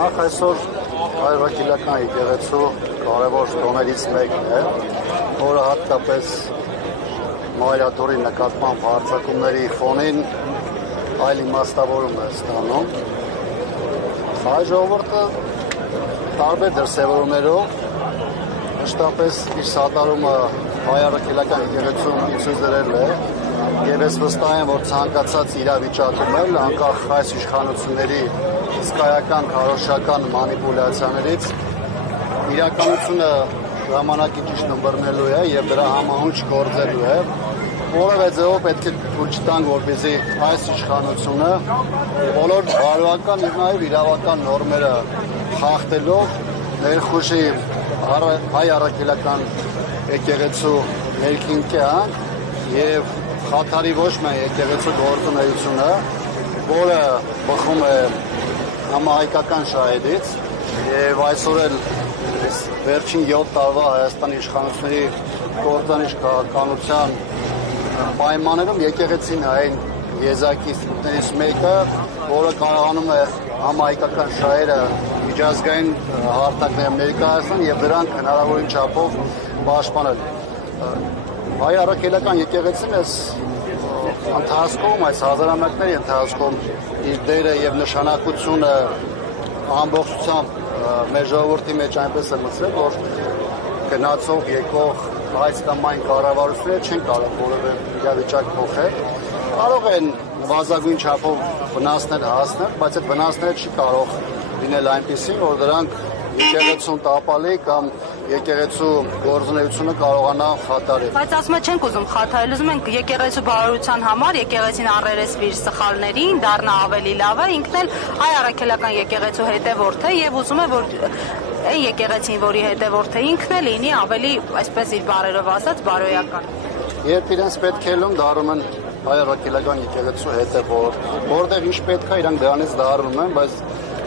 Այսօր հայրաքելական եկեղեցու կարևոր տոներից մեկն է, որը հատկապես մայրաթորի նկատմամբ հարձակումների ֆոնին այլ իմաստավորում է ստանում։ Հայ ժողովուրդը տարբեր դրսևորումներով մշտապես իր սատարումը հայ առաքելական եկեղեցուն ցույց դրել է, եւ ես վստահ եմ, որ ցանկացած իրավիճակում էլ անկախ այս իշխանությունների հսկայական քարոզչական մանիպուլյացիաներից իրականությունը ժամանակի ճիշտ ըմբռնելու է եւ դրա համահունչ գործելու է, որովհետեւ ձեւով պետք է թույլ չտանք, որպեսզի այս իշխանությունը բոլոր բարոյական եւ նաեւ իրավական նորմերը խախտելով ներխուժի հայ առաքելական եկեղեցու ներքին կյանք եւ խաթարի ոչ միայն եկեղեցու գործունեությունը, որը բխում է համահայկական շահերից եւ այսօր էլ վերջին 7 տարվա Հայաստանի իշխանությունների կործանիչ քաղաքականության պայմաններում եկեղեցին այն եզակիներից մեկը, որը կարողանում է համահայկական շահերը միջազգային հարթակներում ներկայացնել եւ դրանք հնարավորին չափով պաշտպանել։ Հայ առաքելական եկեղեցին այս ընթացքում, այս հազարամյակների ընթացքում իր դերը եւ նշանակությունը ամբողջությամբ մեր ժողովրդի մեջ այնպես է մտցրել, որ գնացող եկող այս կամ այն կառավարությունները չեն կարող որևէ իրավիճակ փոխել։ Կարող են նվազագույն չափով վնասներ հասնել, բայց այդ վնասները չի կարող լինել այնպիսին, որ դրանք եկեղեցուն տապալի կամ եկեղեցու գործունեությունը կարողանա խաթարել։ Բայց ասում եք չենք ուզում խաթարել, ուզում ենք եկեղեցու բարօրության համար եկեղեցին առերեսվի իր սխալներին, դառնա ավելի լավը, ինքն էլ հայ առաքելական եկեղեցու հետևորդ է եւ ուզում է, որ այն եկեղեցին, որի հետևորդ է, ինքն էլ լինի ավելի, այսպես իր բառերով ասած, բարոյական։ Երբ իրենց պետք է լում դառնում են հայ առաքելական եկեղեցու հետևորդ, որտեղ ինչ պետք է իրանք դրանից դառնում են, բայց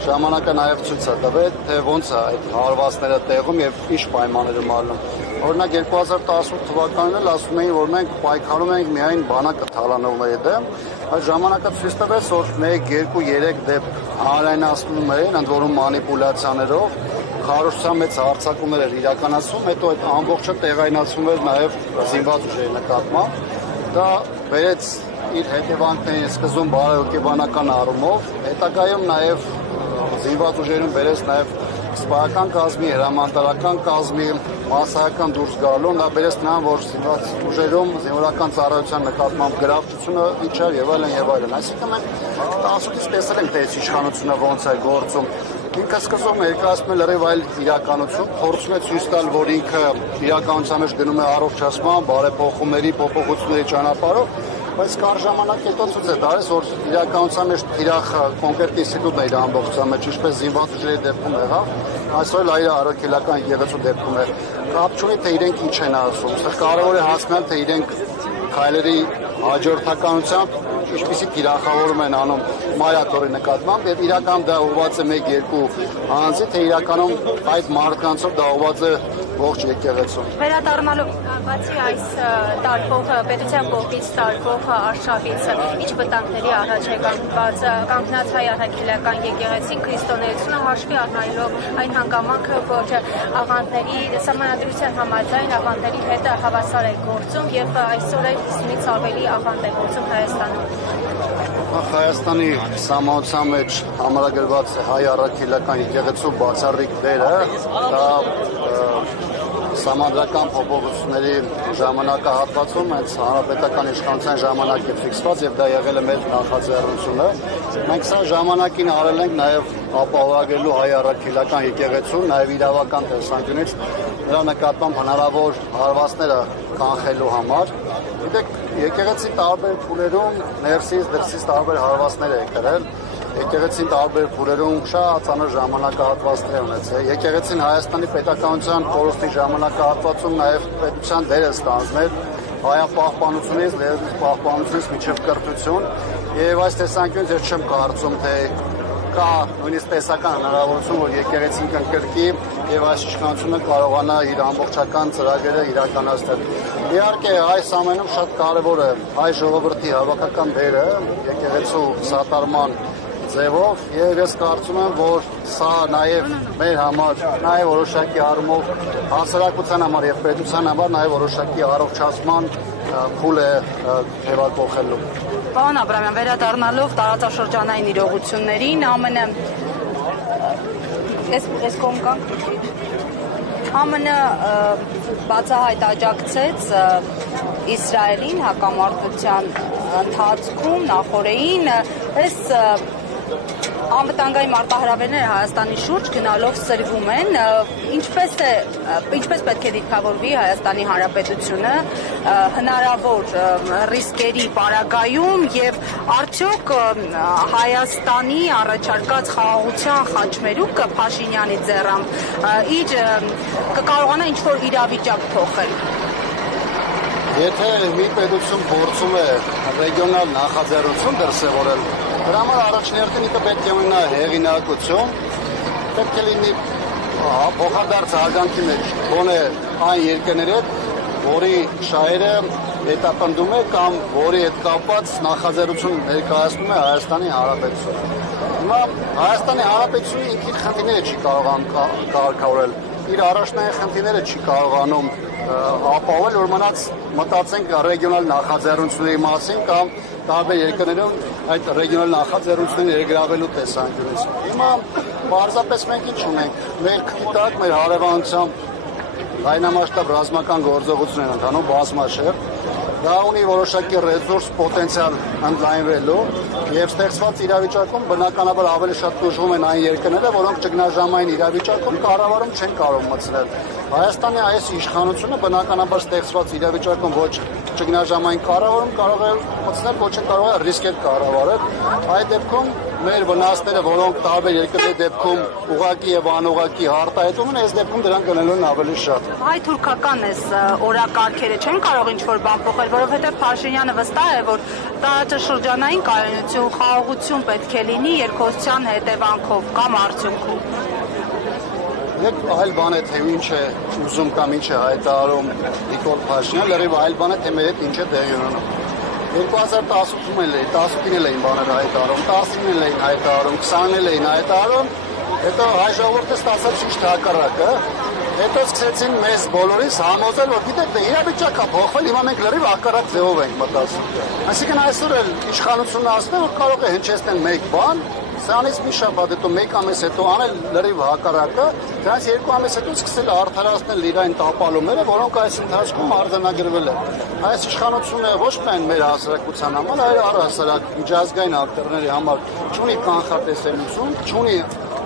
ժամանակը նաև ցույց է տվել, թե ոնց է այդ հարվածները տեղում եւ ինչ պայմաններում առնում։ Օրինակ 2018 թվականին էլ ասում էին, որ մենք պայքարում ենք միայն բանակը թալանողների դեմ, բայց ժամանակը ցույց տվեց, որ 1, 2, 3 դեպք հանրայնացնում էին, ընդ որում մանիպուլյացիաներով, քարոզչության մեծ հարձակումներ էր իրականացում, հետո այդ ամբողջը տեղայնացում էր նաև զինված ուժերի նկատմամբ։ Դա վերեց իր հետևանքներին սկզբում բարոյական առումով, հետագայում նաև զինված ուժերում վերեց նաև սպայական կազմի, հրամանատարական կազմի, մասսայական դուրս գալու, դա վերեց նրան, որ զինված ուժերում զինվորական ծառայության նկատմամբ գրավչությունը իջավ եւ այլն եւ այլն։ Այսինքն մենք տասուտից տեսել ենք, թե այս իշխանությունը ոնց է գործում։ Ինքը սկզբում ներկայացնում է լրիվ այլ իրականություն, փորձում է ցույց տալ, որ ինքը իրականության մեջ գնում է առողջացման, բարեփոխումների, փոփոխությունների ճանապարհով, բայց կար ժամանակ հետո ցույց է տալիս, որ իրականության մեջ թիրախ կոնկրետ ինստիտուտն է իր ամբողջության մեջ, ինչպես զինված ուժերի դեպքում եղավ, այսօր այլ առաքելական եկեղեցու դեպքում է։ Կապ չունի, թե իրենք ինչ են ասում, այստեղ կարևոր է հասկանալ, թե իրենք քայլերի հաջորդականությամբ ինչպիսի թիրախավորում են անում մայրաթորի նկատմամբ եւ իրականում դա ուղղված է 1-2 անձի, թե իրականում այդ մարդկանցով դա ուղղված է ողջ եկեղեցուն։ Վերադառնալով բացի այս տարվող պետության կողմից տարվող արշավից, ինչ վտանգների առաջ է կանգնած հայ առաքելական եկեղեցին քրիստոնեությունը հաշվի առնելով այն հանգամանքը, որ աղանդների սահմանադրության համաձայն աղանդների հետ հավասար է գործում եւ այսօր այդից ավելի աղանդ է գործում Հայաստանում։ Հայաստանի սահմանության մեջ համարագրված է հայ առաքելական եկեղեցու բացառիկ դերը, դա սահմանադրական փոփոխությունների ժամանակահատվածում հենց հանրապետական իշխանության ժամանակ է ֆիքսված եւ դա եղել է մեր նախաձեռնությունը։ Մենք սա ժամանակին արել ենք նաեւ ապահովելու հայ առաքելական եկեղեցուն, նաեւ իրավական տեսանկյունից նրա նկատմամբ հնարավոր հարվածները կանխելու համար։ Գիտեք, եկեղեցի տարբեր փուլերում ներսից դրսից տարբեր հարվածներ է կրել։ Եկեղեցին տարբեր փուլերում շատ ծանր ժամանակահատվածներ ունեցել։ Եկեղեցին Հայաստանի պետականության կորստի ժամանակահատվածում նաև պետության դերը ստանձնել հայապահպանությունից, լեզվի պահպանությունից մինչև կրթություն, եւ այս տեսանկյունից ես չեմ կարծում, թե կա նույնիսկ տեսական հնարավորություն, որ եկեղեցին կընկրկի եւ այս իշխանությունը կարողանա իր ամբողջական ծրագրերը իրականացնել։ Իհարկե, այս ամենում շատ կարեւոր է հայ ժողովրդի հավաքական դերը եկեղեցու սատարման ձևով եւ ես կարծում եմ, որ սա նաեւ մեր համար, նաեւ որոշակի առումով հասարակության համար եւ պետության համար նաեւ որոշակի առողջացման փուլ է ձևակողելու։ Պարոն Աբրամյան, վերադառնալով տարածաշրջանային իրողություններին, ԱՄՆ բացահայտ աջակցեց Իսրայելին հակամարտության ընթացքում նախորդին այս անվտանգային մարտահրավերները Հայաստանի շուրջ գնալով սրվում են, ինչպես պետք է դիտավորվի Հայաստանի Հանրապետությունը հնարավոր ռիսկերի պարագայում եւ արդյոք Հայաստանի առաջարկած խաղաղության խաչմերուկը Փաշինյանի ձեռամբ իր կկարողանա ինչ-որ իրավիճակ փոխել։ Եթե մի պետություն փորձում է ռեգիոնալ նախաձեռնություն դրսևորել, դրա համար առաջնորդին պետք է ունենա հեղինակություն, պետք է լինի փոխադարձ հարգանքի մեջ գոնե այն երկրների հետ, որի շահերը հետապնդում է կամ որի հետ կապված նախաձեռնություն ներկայացնում է Հայաստանի Հանրապետությունը։ Հիմա Հայաստանի Հանրապետությունը ինքնին խնդիրները չի կարողանում կարգավորել, իր առաջնային խնդիրները չի կարողանում ապահովել, որ մնաց մտածենք ռեգիոնալ նախաձեռնությունների մասին կամ տարբեր երկրներում այդ ռեգիոնալ նախաձեռնությունները ներգրավելու տեսանկյունից։ Հիմա պարզապես մենք ինչ ունենք, մեր քթի տակ, մեր հարևանությամբ լայնամասշտաբ ռազմական գործողություններ ընթանում բազմաշերտ, դա ունի որոշակի ռեսուրս պոտենցիալ ընդլայնվելու եւ ստեղծված իրավիճակում բնականաբար ավելի շատ դժվում են այն երկրները, որոնք ճգնաժամային իրավիճակում կառավարում չեն կարող մտցնել։ Հայաստանի այս իշխանությունը բնականաբար ստեղծված իրավիճակում ոչ ճգնաժամային կառավարում կարող է մտցնել, ոչ են կարող է ռիսկեր կառավարել։ Այդ դեպքում մեր վնասները, որոնք տարբեր երկրների դեպքում ուղղակի եւ անուղղակի արտահայտվում են, այս դեպքում դրանք կլինեն ավելի շատ։ Հայ-թուրքական օրակարգերը չեն կարող ինչ-որ բան փոխել, որովհետեւ Փաշինյանը վստահ է, որ տարածաշրջանային կայունություն, խաղաղություն պետք է լինի երկխոսության հետևանքով կամ արդյունքում։ Եկ այլ բան է, թե ինչ է ուզում կամ ինչ է հայտարարում Նիկոլ Փաշինյանը, լրիվ այլ բան է, թե մեր հետ ինչ է տեղի ունենում։ 2018-ին էլ էին բաներ հայտարարում, 19-ին էլ էին հայտարարում, 20-ին էլ էին հայտարարում, հետո հայ ժողովուրդը ստացավ ճիշտ հակառակը, հետո սկսեցին մեզ բոլորիս համոզել, որ գիտեք, իրավիճակը փոխվել, հիմա մենք լրիվ հակառակ ձևով ենք մտածում։ Այսինքն այսօր էլ իշխանությունը ասում է, որ կարող է հնչեցնել մեկ բան, սրանից մի շաբաթ հետո մեկ ամիս հետո անել լրիվ հակառակը, դրանից 2 ամիս հետո սկսել արդարացնել իրային տապալումները, որոնք այս ընթացքում արձանագրվել են։ Այս իշխանությունը ոչ միայն մեր հասարակության համար, այլ առհասարակ միջազգային ակտորների համար չունի կանխատեսելիություն, չունի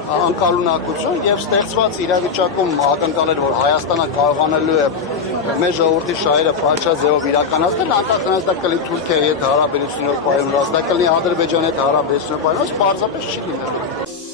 անկալունակություն եւ ստեղծված իրավիճակում ակնկալել, որ Հայաստանը կարողանելու է մեր ժողովրդի շահերը փաչած ձևով իրականացնել, անկախ դա կլինի Թուրքիայի հետ հարաբերություններ պայմանավորված, դա կլինի Ադրբեջանի հետ հարաբերություններ պայմանավորված, պարզապես չի լինելու։